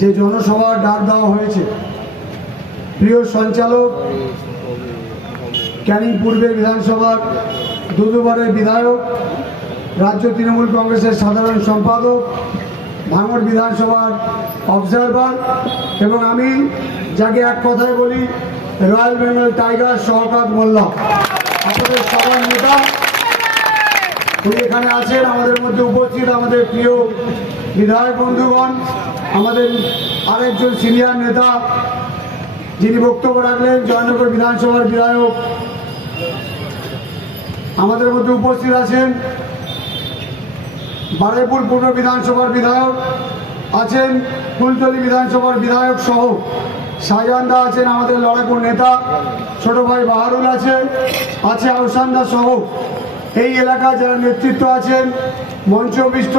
যে জনসভার ডাক দেওয়া হয়েছে, প্রিয় সঞ্চালক, ক্যানিং পূর্বের বিধানসভার দুবারের বিধায়ক, রাজ্য তৃণমূল কংগ্রেসের সাধারণ সম্পাদক, ভাঙড় বিধানসভার অবজারভার এবং আমি যাকে এক কথায় বলি রয়্যাল বেঙ্গল টাইগার শওকত মোল্লা, আপনাদের সবার নেতা, উনি এখানে আছেন। আমাদের মধ্যে উপস্থিত আমাদের প্রিয় বিধায়ক বন্ধুগণ, আমাদের আরেকজন সিনিয়র নেতা যিনি বক্তব্য রাখলেন, জয়নগর বিধানসভার বিধায়ক আমাদের মধ্যে উপস্থিত আছেন। বারুইপুর পূর্ব বিধানসভার বিধায়ক আছেন, কুলতলি বিধানসভার বিধায়ক সহ শাহজাহানদা আছেন, আমাদের লড়াকুর নেতা, ছোট ভাই বাহারুল আছে আহসানদা সহ এই এলাকায় যারা নেতৃত্ব আছেন, মঞ্চবিষ্ট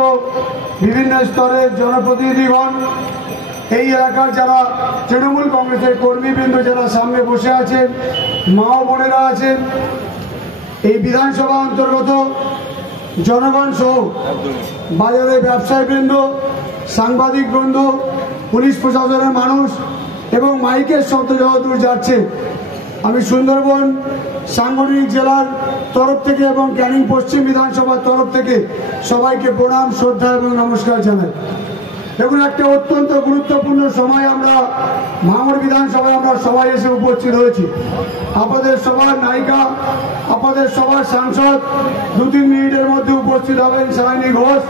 বিভিন্ন স্তরের জনপ্রতিনিধিগণ, এই এলাকার যারা তৃণমূল কংগ্রেসের কর্মীবৃন্দ যারা সামনে বসে আছেন, মা ও বোনেরা আছেন, এই বিধানসভা অন্তর্গত জনগণ সহ বাজারের ব্যবসায়ীবৃন্দ, সাংবাদিক বৃন্দ, পুলিশ প্রশাসনের মানুষ এবং মাইকের শব্দ যতদূর যাচ্ছে, আমি সুন্দরবন সাংগঠনিক জেলার তরফ থেকে এবং ক্যানিং পশ্চিম বিধানসভার তরফ থেকে সবাইকে প্রণাম, শ্রদ্ধা এবং নমস্কার জানাই। দেখুন, একটা অত্যন্ত গুরুত্বপূর্ণ সময় আমরা ভাঙড় বিধানসভায় আমরা সবাই এসে উপস্থিত হয়েছি। আপনাদের সবার নায়িকা, আপনাদের সবার সাংসদ 2-3 মিনিটের মধ্যে উপস্থিত হবেন সায়নী ঘোষ।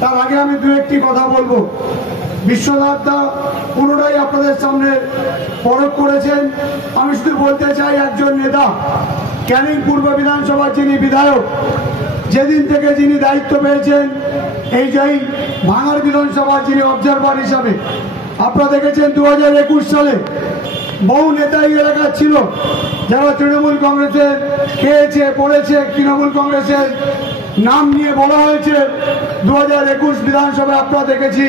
তার আগে আমি দু একটি কথা বলবো। বিশ্বনাথদা পুরোটাই আপনাদের সামনে পরখ করেছেন। আমি শুধু বলতে চাই, একজন নেতা, ক্যানিং পূর্ব বিধানসভার যিনি বিধায়ক, যেদিন থেকে যিনি দায়িত্ব পেয়েছেন, এই ভাঙড় বিধানসভার যিনি অবজারভার হিসাবে, আপনারা দেখেছেন 2021 সালে বহু নেতা এই এলাকার ছিল যারা তৃণমূল কংগ্রেসের খেয়েছে পড়েছে। তৃণমূল কংগ্রেসের নাম নিয়ে বলা হয়েছে 2021 বিধানসভায় আপনারা দেখেছি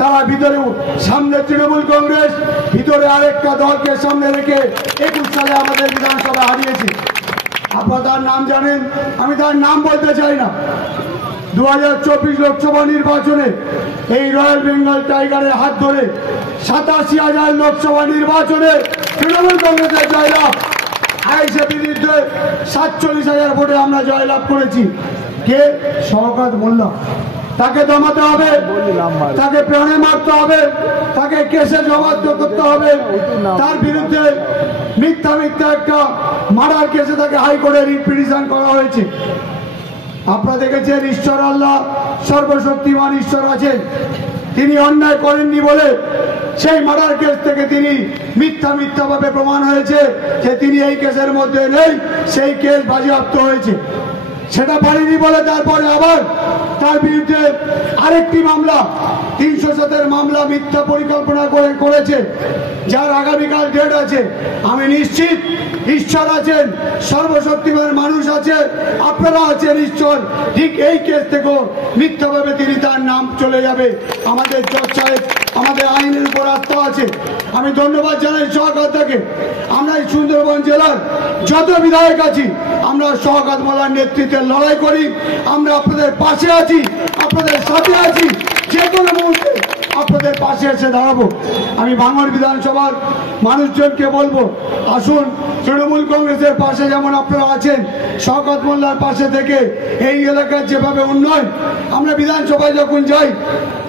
তারা ভিতরে সামনে তৃণমূল কংগ্রেস, ভিতরে আরেকটা দলকে সামনে রেখে 21 সালে আমাদের বিধানসভা হারিয়েছে। আপনারা তার নাম জানেন, আমি তার নাম বলতে চাই না। 2024 লোকসভা নির্বাচনে এই রয়্যাল বেঙ্গল টাইগারের হাত ধরে 87,000 লোকসভা নির্বাচনে তৃণমূল কংগ্রেসের জয়লাভ, আইএসএ বিরুদ্ধে 47,000 ভোটে আমরা জয়লাভ করেছি। কে? শওকত মোল্লা। তাকে দমাতে হবে, তাকে প্রাণে মারতে হবে, তাকে কেসে জবাব করতে হবে। তার বিরুদ্ধে মিথ্যা একটা মার্ডার কেসে তাকে হাইকোর্টে রিট পিটিশন করা হয়েছে। আপনারা দেখেছেন, ঈশ্বর আল্লাহ সর্বশক্তিমান ঈশ্বর আছেন, তিনি অন্যায় করেননি বলে সেই মার্ডার কেস থেকে তিনি মিথ্যাভাবে প্রমাণ হয়েছে যে তিনি এই কেসের মধ্যে নেই, সেই কেস বাজেয়াপ্ত হয়েছে। সেটা পারেনি বলে তারপরে আবার তার বিরুদ্ধে আরেকটি মামলা, 307 মামলা মিথ্যা পরিকল্পনা করেছে, যার আগামীকাল ডেট আছে। আমি নিশ্চিত ঈশ্বর আছেন, সর্বশক্তিমান মানুষ আছে, আপনারা আছেন, ঈশ্বর ঠিক এই কেস থেকেও মিথ্যাভাবে তিনি তার নাম চলে যাবে। আমাদের চর্চায় আমাদের আইনের উপর আস্থা আছে। আমি ধন্যবাদ জানাই শওকতকে। আমরা এই সুন্দরবন জেলার যত বিধায়ক আছি, আমরা শওকত মোল্লার নেতৃত্বে লড়াই করি। আমরা আপনাদের পাশে আছি, আপনাদের সাথে আছি, যে কোনো মুহূর্তে আপনাদের পাশে এসে দাঁড়াবো। আমি ভাঙড় বিধানসভার মানুষজনকে বলবো, আসুন তৃণমূল কংগ্রেসের পাশে যেমন আপনারা আছেন, শওকত মোল্লার পাশে থেকে এই এলাকার যেভাবে উন্নয়ন, আমরা বিধানসভায় যখন যাই